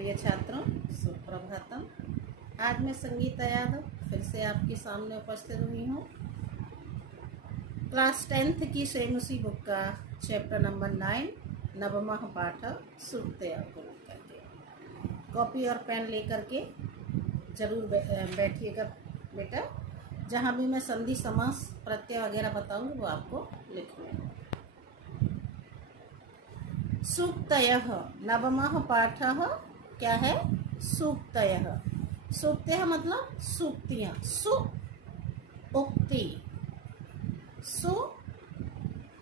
प्रिय छात्रों, सुप्रभातम। आज मैं संगीता यादव फिर से आपके सामने उपस्थित हुई हूँ। क्लास 10th की सेनुसी बुक का चैप्टर नंबर 9 नवमः पाठ सूक्तया को लेकर के कॉपी और पेन लेकर के जरूर बैठिएगा बेटा। जहाँ भी मैं संधि समास प्रत्यय वगैरह बताऊंगी वो आपको लिखना है। सूक्तयः नवमः पाठः क्या है? सूक्तयः। सूक्तयः मतलब सूक्तियाँ। सु उक्ति, सु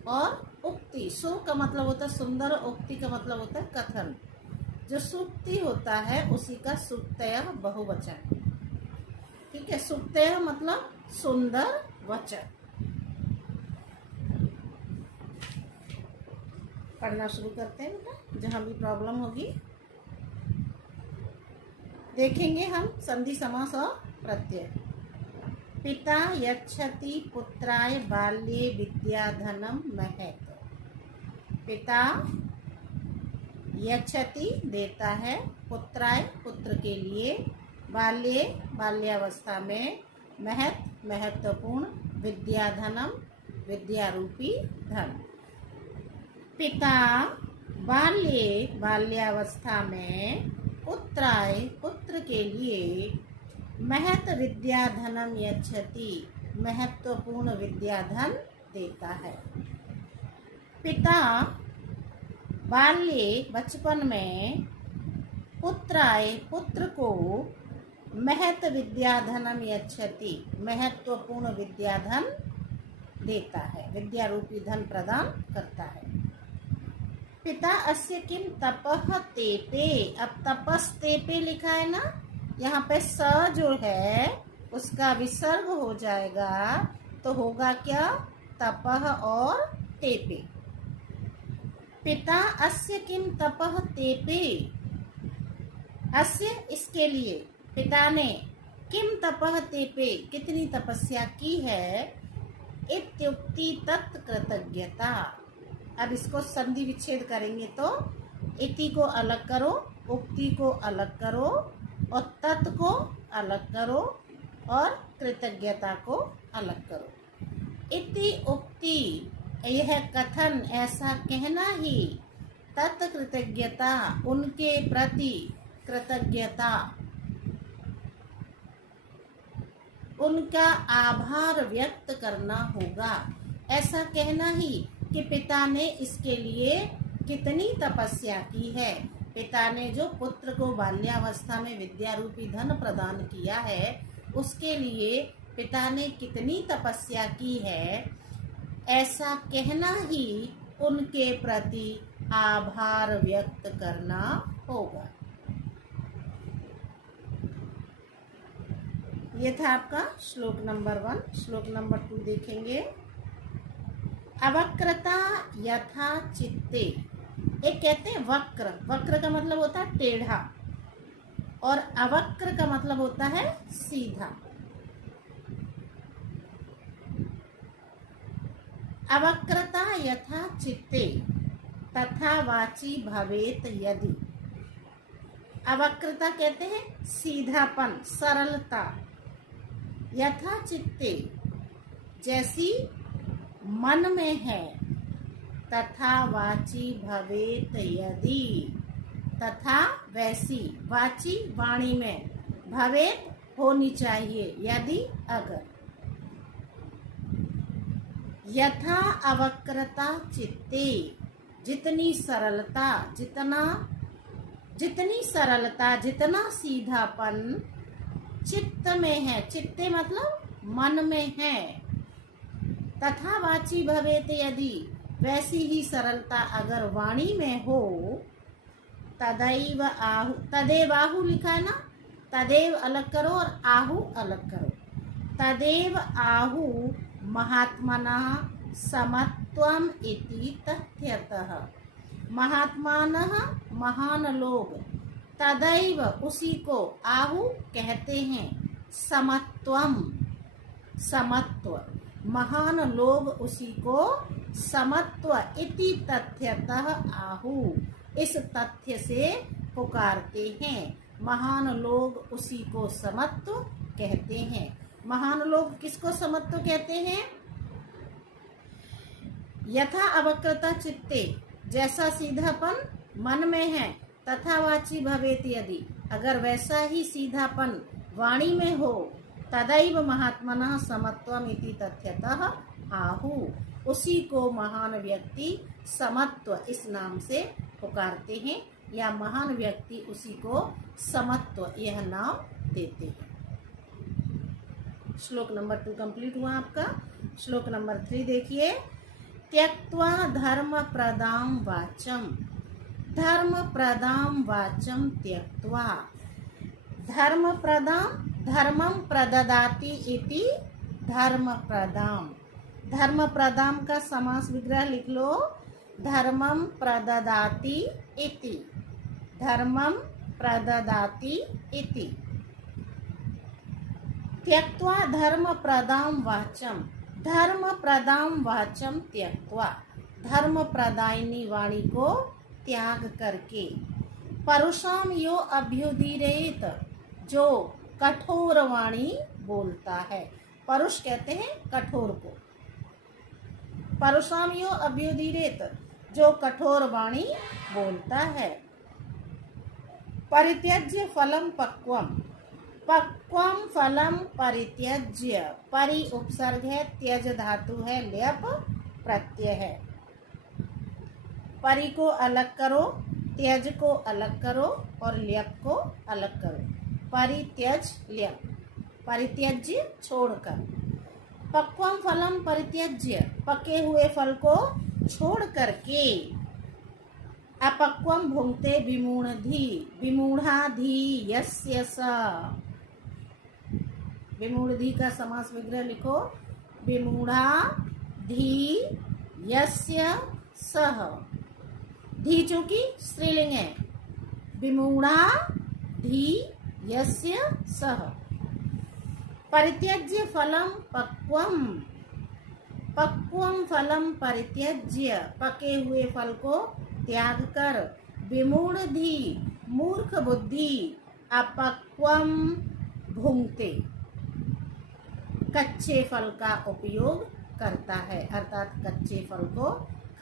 और उक्ति। सु का मतलब होता है सुंदर, उक्ति का मतलब होता है कथन। जो सूक्ति होता है उसी का सूक्तयः बहुवचन। ठीक है, सूक्तयः मतलब सुंदर वचन। पढ़ना शुरू करते हैं बेटा। जहाँ भी प्रॉब्लम होगी देखेंगे हम संधि समास और प्रत्यय। पिता यच्छति पुत्राय बाल्ये विद्याधनम महत। पिता यच्छति देता है, पुत्राय पुत्र के लिए, बाल्ये बाल्यावस्था में, महत महत्वपूर्ण, विद्याधनम विद्यारूपी धन। पिता बाल्ये बाल्यावस्था में, पुत्राय पुत्र के लिए, महत विद्याधनम यच्छति महत्वपूर्ण विद्याधन देता है। पिता बाल्ये बचपन में, पुत्राय पुत्र को, महत विद्याधनम यच्छति महत्वपूर्ण विद्याधन देता है, विद्यारूपी धन प्रदान करता है। पिता अस्य किम तपः तेपे। अब तपस तेपे लिखा है ना, यहाँ पे स जो है उसका विसर्ग हो जाएगा तो होगा क्या? तपः और तेपे। पिता अस्य किम तपः तेपे। अस्य इसके लिए, पिता ने, किम तपः तेपे कितनी तपस्या की है, इत्युक्ति तत्कृतज्ञता। अब इसको संधि विच्छेद करेंगे तो इति को अलग करो, उक्ति को अलग करो और तत् को अलग करो और कृतज्ञता को अलग करो। इति उक्ति यह कथन, ऐसा कहना ही, तत् कृतज्ञता उनके प्रति कृतज्ञता, उनका आभार व्यक्त करना होगा। ऐसा कहना ही कि पिता ने इसके लिए कितनी तपस्या की है। पिता ने जो पुत्र को बाल्यावस्था में विद्यारूपी धन प्रदान किया है उसके लिए पिता ने कितनी तपस्या की है, ऐसा कहना ही उनके प्रति आभार व्यक्त करना होगा। ये था आपका श्लोक नंबर 1। श्लोक नंबर 2 देखेंगे। अवक्रता यथा चित्ते। एक कहते हैं वक्र। वक्र का मतलब होता है टेढ़ा और अवक्र का मतलब होता है सीधा। अवक्रता यथा चित्ते तथा वाची भवेत यदि। अवक्रता कहते हैं सीधापन, सरलता। यथा चित्ते जैसी मन में है, तथा वाची भवेत यदि, तथा वैसी, वाची वाणी में, भवेत होनी चाहिए, यदि अगर। यथा अवक्रता चित्ते जितनी सरलता, जितनी सरलता, जितना सीधापन चित्त में है, चित्ते मतलब मन में है, तथा वाची भवेत यदि वैसी ही सरलता अगर वाणी में हो, तदैव आहु, तदेव आहु लिखा है ना, तदेव अलग करो और आहु अलग करो। तदेव आहु महात्मनः समत्वम इति तथ्यतः। महात्मानः महान लोग, तदैव उसी को, आहु कहते हैं, समत्वम समत्व, महान लोग उसी को समत्व इति तथ्यतः आहु, इस तथ्य से पुकारते हैं। महान लोग उसी को समत्व कहते हैं। महान लोग किसको समत्व कहते हैं? यथा अवक्रता चित्ते, जैसा सीधापन मन में है, तथा वाची भवेत यदि, अगर वैसा ही सीधापन वाणी में हो, तदैव महात्मनः समत्वम् इति तथ्यतः आहु, उसी को महान व्यक्ति समत्व इस नाम से पुकारते हैं, या महान व्यक्ति उसी को समत्व यह नाम देते हैं। श्लोक नंबर 2 कंप्लीट हुआ आपका। श्लोक नंबर 3 देखिए। त्यक्त्वा धर्म प्रदाम वाचम, धर्म प्रदाम वाचम त्यक्त्वा, धर्म प्रदाम धर्मम प्रददाति इति धर्म प्रदाम, धर्म प्रदाम का समास विग्रह लिख लो। धर्मम प्रददाति इति, धर्मम प्रददाति इति। त्यक्त्वा धर्म प्रदाम वाचम, धर्म प्रदाम वाचम त्यक्त्वा, धर्म प्रदायिनी वाणी को त्याग करके। परुषाम यो अभ्युदीरयेत, जो कठोर वाणी बोलता है। परुष कहते हैं कठोर को। परुषाम यो अभ्युदीरयेत, जो कठोर वाणी बोलता है। परित्यज्य फलम पक्वम, पक्वम फलम परित्यज्य, परि उपसर्ग है, त्यज धातु है, ल्यप प्रत्यय है। परि को अलग करो, त्यज को अलग करो और ल्यप को अलग करो। परित्यज ल्यप, परित्यज्य छोड़कर। पक्वम फलम परित्यज्य, पके हुए फल को छोड़ करके। अपक्वम भुंक्ते विमूढ़धी, विमूढ़ाधी यस्य स, विमूढ़धी का समास विग्रह लिखो। विमूढ़ाधी यस्य सह, धी चूंकि स्त्रीलिंग है। विमूढ़ाधी यस्य सह। परित्यज्य फलम पक्वम, पक्वम फलम परित्यज्य, पके हुए फल को त्याग कर। विमूढ़धी मूर्ख बुद्धि, अपक्वम भुंक्ते, कच्चे फल का उपयोग करता है, अर्थात कच्चे फल को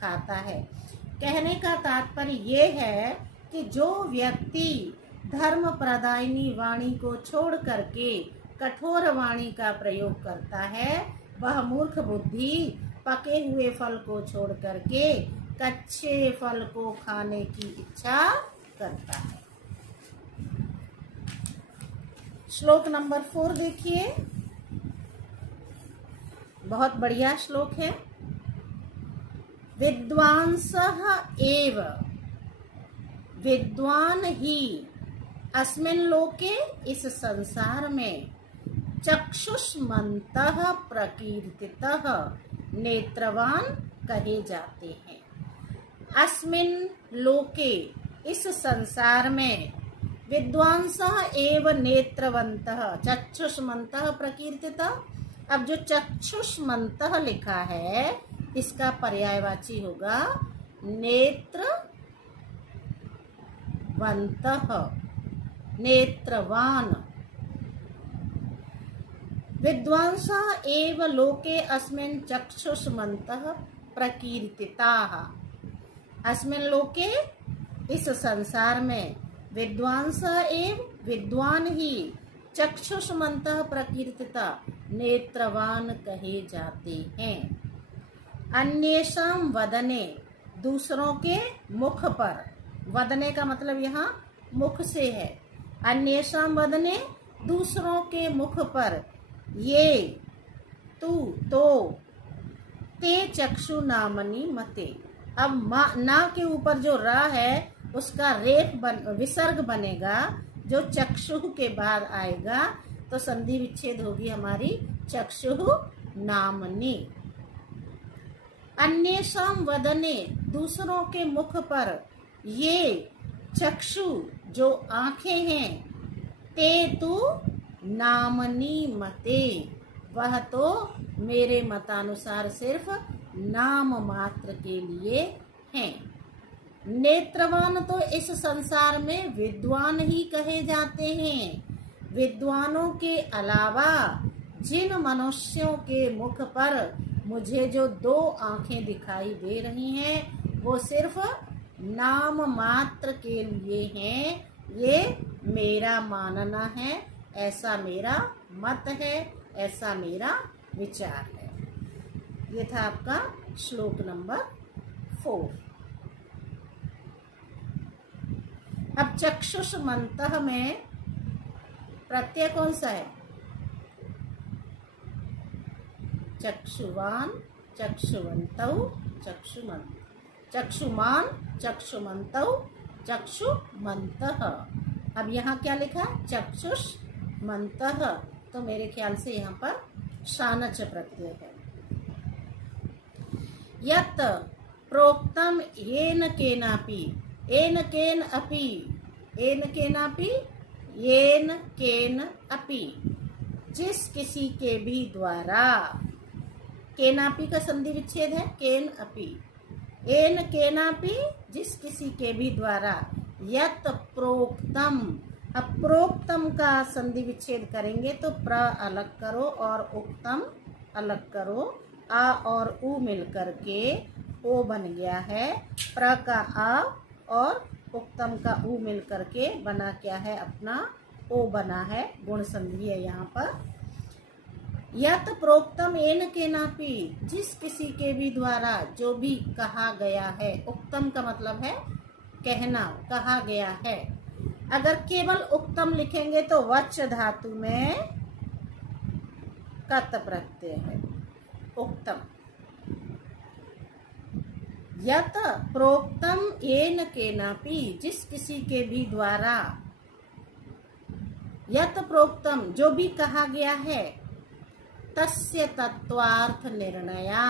खाता है। कहने का तात्पर्य ये है कि जो व्यक्ति धर्म प्रदायिनी वाणी को छोड़ करके कठोर वाणी का प्रयोग करता है, वह मूर्ख बुद्धि पके हुए फल को छोड़ करके कच्चे फल को खाने की इच्छा करता है। श्लोक नंबर 4 देखिए, बहुत बढ़िया श्लोक है। विद्वांसः एव, विद्वान ही अस्मिन् लोके, इस संसार में, चक्षुष्मन्तः प्रकीर्तितः नेत्रवान कहे जाते हैं। अस्मिन् लोके, इस संसार में, विद्वांसः एव नेत्रवन्तः, चक्षुष्मन्तः प्रकीर्तितः। अब जो चक्षुष्मन्तः लिखा है इसका पर्यायवाची होगा नेत्रवन्तः, नेत्रवान। विद्वांसः एव लोके अस्मिन् चक्षुष्मन्तः प्रकीर्तिताः। अस्मिन् लोके, इस संसार में, विद्वांसः एव, विद्वान ही, चक्षुष्मन्तः प्रकीर्तिता, नेत्रवान कहे जाते हैं। अन्येषां वदने, दूसरों के मुख पर, वदने का मतलब यहाँ मुख से है। अन्येषां वदने, दूसरों के मुख पर, ये तू तो, ते चक्षु नामनी मते। अब ना के ऊपर जो रा है उसका विसर्ग बनेगा, जो चक्षु के बाद आएगा तो संधि विच्छेद होगी हमारी चक्षु नामनी। अन्येषां वदने, दूसरों के मुख पर, ये चक्षु जो आंखें हैं, ते तु नामनी मते, वह तो मेरे मतानुसार सिर्फ नाम मात्र के लिए हैं। नेत्रवान तो इस संसार में विद्वान ही कहे जाते हैं। विद्वानों के अलावा जिन मनुष्यों के मुख पर मुझे जो दो आंखें दिखाई दे रही हैं वो सिर्फ नाम मात्र के लिए हैं, ये मेरा मानना है, ऐसा मेरा मत है, ऐसा मेरा विचार है। ये था आपका श्लोक नंबर 4। अब चक्षुष्मन्तः में प्रत्यय कौन सा है? चक्षुवान, चक्षुवन्तौ, चक्षुमन्त, चक्षुमान, चक्षुमन्तौ, चक्षुमन्तः। अब यहाँ क्या लिखा है? चक्षुष्मन्तः, तो मेरे ख्याल से यहाँ पर शानच प्रत्यय है। यत् प्रोक्तम येन केनापि, येन केन अपि, येन केनापि, येन केन अपि, जिस किसी के भी द्वारा, केनापि का संधि विच्छेद है, केन अपि, येन केनापि, जिस किसी के भी द्वारा, यत् प्रोक्तम, अब प्रोक्तम का संधि विच्छेद करेंगे तो प्र अलग करो और उक्तम अलग करो, आ और उ मिलकर के ओ बन गया है। प्र का आ और उक्तम का उ मिलकर के बना क्या है? अपना ओ बना है, गुण संधि है यहाँ पर। यत् प्रोक्तम येन केनापि, जिस किसी के भी द्वारा जो भी कहा गया है। उक्तम का मतलब है कहना, कहा गया है। अगर केवल उक्तम लिखेंगे तो वच धातु में कत प्रत्यय है, उक्तम। यत् प्रोक्तम येन केनापि, जिस किसी के भी द्वारा, यत् प्रोक्तम जो भी कहा गया है, तस्य तत्वार्थ निर्णया,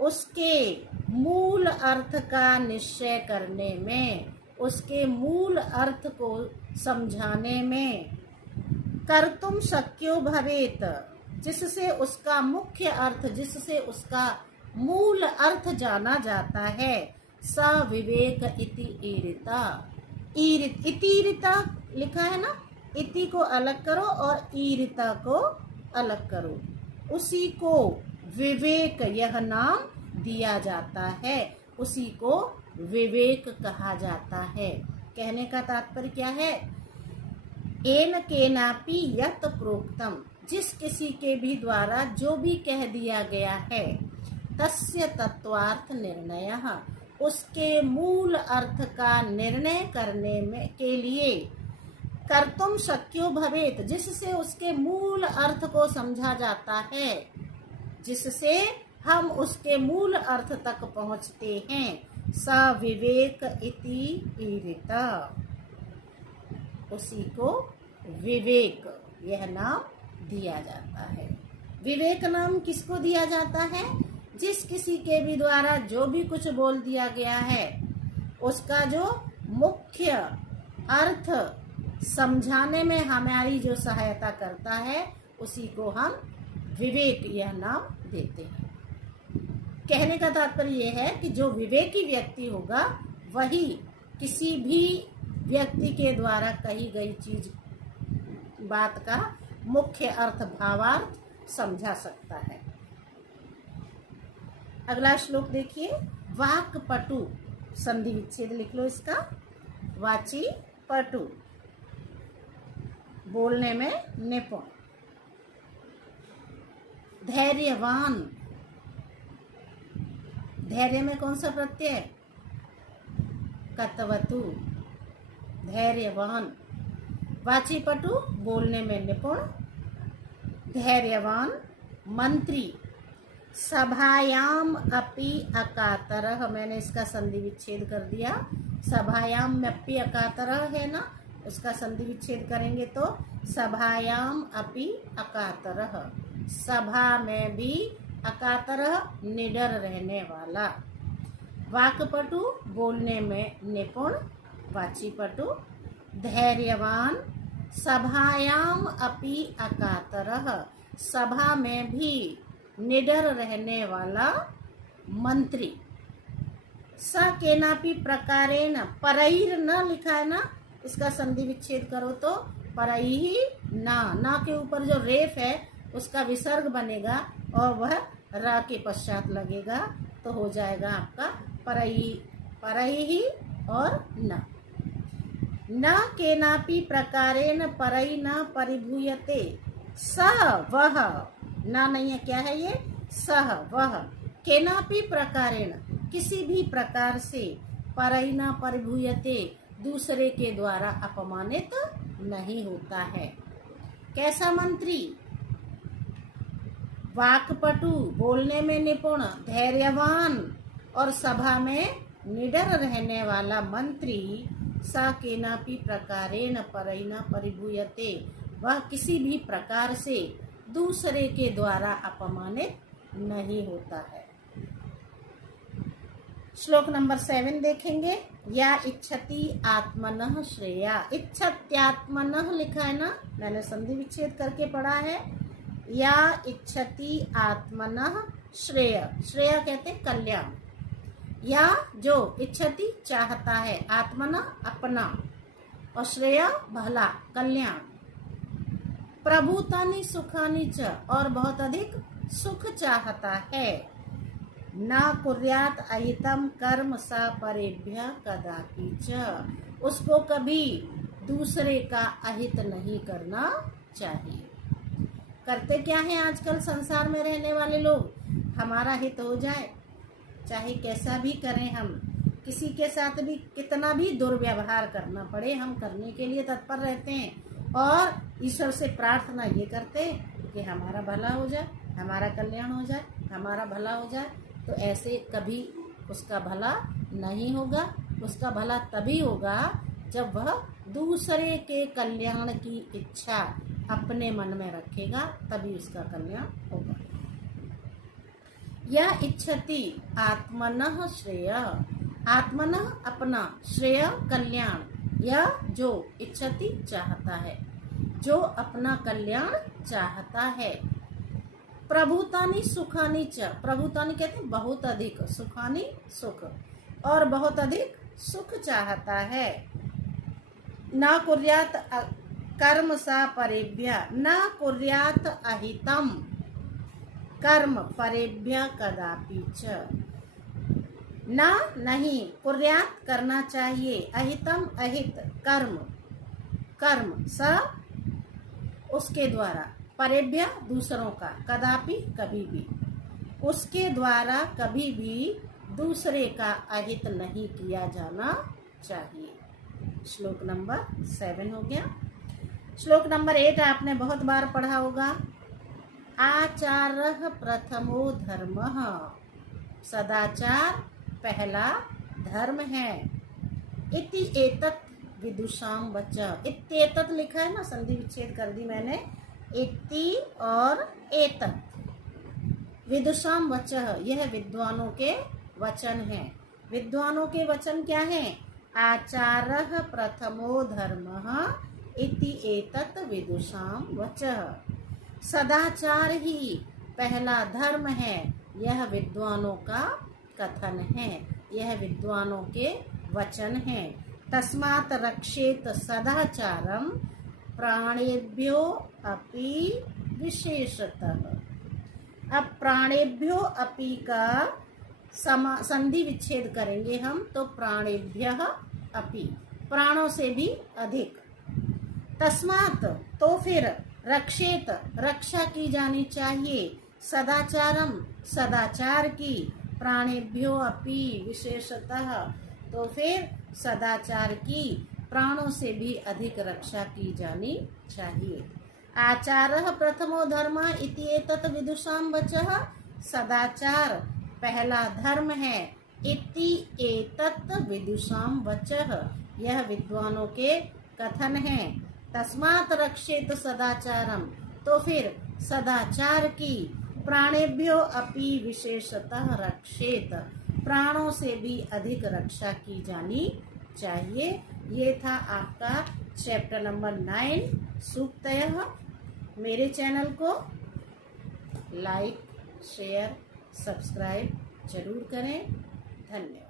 उसके मूल अर्थ का निश्चय करने में, उसके मूल अर्थ को समझाने में, कर्तुम शक्यो भवेत, जिससे उसका मुख्य अर्थ, जिससे उसका मूल अर्थ जाना जाता है, स विवेक इति ईरिता। इतीरिता लिखा है ना, इति को अलग करो और ईरिता को अलग करो, उसी को विवेक यह नाम दिया जाता है, उसी को विवेक कहा जाता है। कहने का तात्पर्य क्या है? येन केनापि यत् प्रोक्तम, जिस किसी के भी द्वारा जो भी कह दिया गया है, तस्य तत्वार्थ निर्णयः, उसके मूल अर्थ का निर्णय करने में के लिए, कर्तुम शक्यो भवेत, जिससे उसके मूल अर्थ को समझा जाता है, जिससे हम उसके मूल अर्थ तक पहुंचते हैं, स विवेक इति ईरिता, उसी को विवेक यह नाम दिया जाता है। विवेक नाम किसको दिया जाता है? जिस किसी के भी द्वारा जो भी कुछ बोल दिया गया है, उसका जो मुख्य अर्थ समझाने में हमारी जो सहायता करता है, उसी को हम विवेक यह नाम देते हैं। कहने का तात्पर्य यह है कि जो विवेकी व्यक्ति होगा वही किसी भी व्यक्ति के द्वारा कही गई चीज, बात का मुख्य अर्थ, भावार्थ समझा सकता है। अगला श्लोक देखिए, वाक पटु, संधि विच्छेद लिख लो इसका, वाची पटु, बोलने में निपुण। धैर्यवान, धैर्य में कौन सा प्रत्यय? कतवतु, धैर्यवान। वाचीपटु, बोलने में निपुण। धैर्यवान। मंत्री। सभायाम अपि अकातरः, मैंने इसका संधि विच्छेद कर दिया। सभायाम में अपि अकातरः है ना, उसका संधि विच्छेद करेंगे तो सभायाम अपि अकातरः, सभा में भी अकातरः, निडर रहने वाला। वाक्पटु, बोलने में निपुण। वाचीपटु। धैर्यवान। सभायाम अपि अकातरः, सभा में भी निडर रहने वाला मंत्री। स केनापि प्रकारेण, परैर न लिखा है ना, इसका संधि विच्छेद करो तो परैहि ना के ऊपर जो रेफ है उसका विसर्ग बनेगा और वह र के पश्चात लगेगा, तो हो जाएगा आपका परैहि और न केनापि प्रकारेण परई न परिभूयते, स वह, ना नहीं है, क्या है ये, सह वह, केनापि प्रकारेण किसी भी प्रकार से, परई न परिभूयते दूसरे के द्वारा अपमानित नहीं होता है। कैसा मंत्री, वाक्पटु बोलने में निपुण, धैर्यवान और सभा में निडर रहने वाला मंत्री, स केनापि प्रकारेण परई न परिभूयते, वह किसी भी प्रकार से दूसरे के द्वारा अपमानित नहीं होता है। श्लोक नंबर 7 देखेंगे। या इच्छति आत्मनः श्रेया, इच्छत्यात्मनः लिखा है ना, मैंने संधि विच्छेद करके पढ़ा है। या इच्छति आत्मनः श्रेय, श्रेय कहते हैं कल्याण। या जो इच्छति चाहता है, आत्मना अपना, और श्रेय भला कल्याण। प्रभुतानि सुखानि च, और बहुत अधिक सुख चाहता है। न कुर्यात अहितम कर्म सा परेभ्य कदापि च, उसको कभी दूसरे का अहित नहीं करना चाहिए। करते क्या है आजकल संसार में रहने वाले लोग, हमारा हित हो जाए, चाहे कैसा भी करें, हम किसी के साथ भी कितना भी दुर्व्यवहार करना पड़े, हम करने के लिए तत्पर रहते हैं और ईश्वर से प्रार्थना ये करते हैं कि हमारा भला हो जाए, हमारा कल्याण हो जाए, हमारा भला हो जाए। तो ऐसे कभी उसका भला नहीं होगा। उसका भला तभी होगा जब वह दूसरे के कल्याण की इच्छा अपने मन में रखेगा, तभी उसका कल्याण होगा। यह इच्छति आत्मनः श्रेय, आत्मनः अपना, श्रेय कल्याण। यह जो इच्छति चाहता है, जो अपना कल्याण चाहता है। प्रभुतानि सुखानि च, प्रभुतानि कहते हैं बहुत अधिक, सुखानि सुख, और बहुत अधिक सुख चाहता है। न कुर्यात कर्म सा परेभ्य, न कुर्यात अहितम कर्म परेभ्य कदापि च, न नहीं, कुर्यात करना चाहिए, अहितम अहित कर्म, कर्म स उसके द्वारा, परेभ्य दूसरों का, कदापि कभी भी, उसके द्वारा कभी भी दूसरे का अहित नहीं किया जाना चाहिए। श्लोक नंबर 7 हो गया। श्लोक नंबर 8 आपने बहुत बार पढ़ा होगा। आचारः प्रथमो धर्मः, सदाचार पहला धर्म है। इति एतत् विदुषाम वच, इत्येतत् लिखा है ना, संधि विच्छेद कर दी मैंने, इति और एतत्। विदुषाम वच, यह विद्वानों के वचन है। विद्वानों के वचन क्या है? आचारः प्रथमो धर्मः इति एतत् विदुषाम वचः, सदाचार ही पहला धर्म है, यह विद्वानों का कथन है, यह विद्वानों के वचन है। तस्मात् रक्षेत सदाचारम प्राणेभ्यो अपि विशेषतः। अब प्राणेभ्यो अपि का संधि विच्छेद करेंगे हम, तो प्राणेभ्यः अपि, प्राणों से भी अधिक। तस्मात् तो फिर, रक्षेत रक्षा की जानी चाहिए, सदाचारम सदाचार की, प्राणेभ्यो अपि विशेषतः तो फिर सदाचार की प्राणों से भी अधिक रक्षा की जानी चाहिए। आचारः प्रथमो धर्म इति एतत् विदुषाम वचः, सदाचार पहला धर्म है, इति एतत् विदुषाम वचः, यह विद्वानों के कथन है। तस्मात् रक्षेत सदाचारम, तो फिर सदाचार की, प्राणेभ्यो अपि विशेषतः रक्षेत, प्राणों से भी अधिक रक्षा की जानी चाहिए। ये था आपका चैप्टर नंबर 9 सूक्तयः। मेरे चैनल को लाइक, शेयर, सब्सक्राइब जरूर करें। धन्यवाद।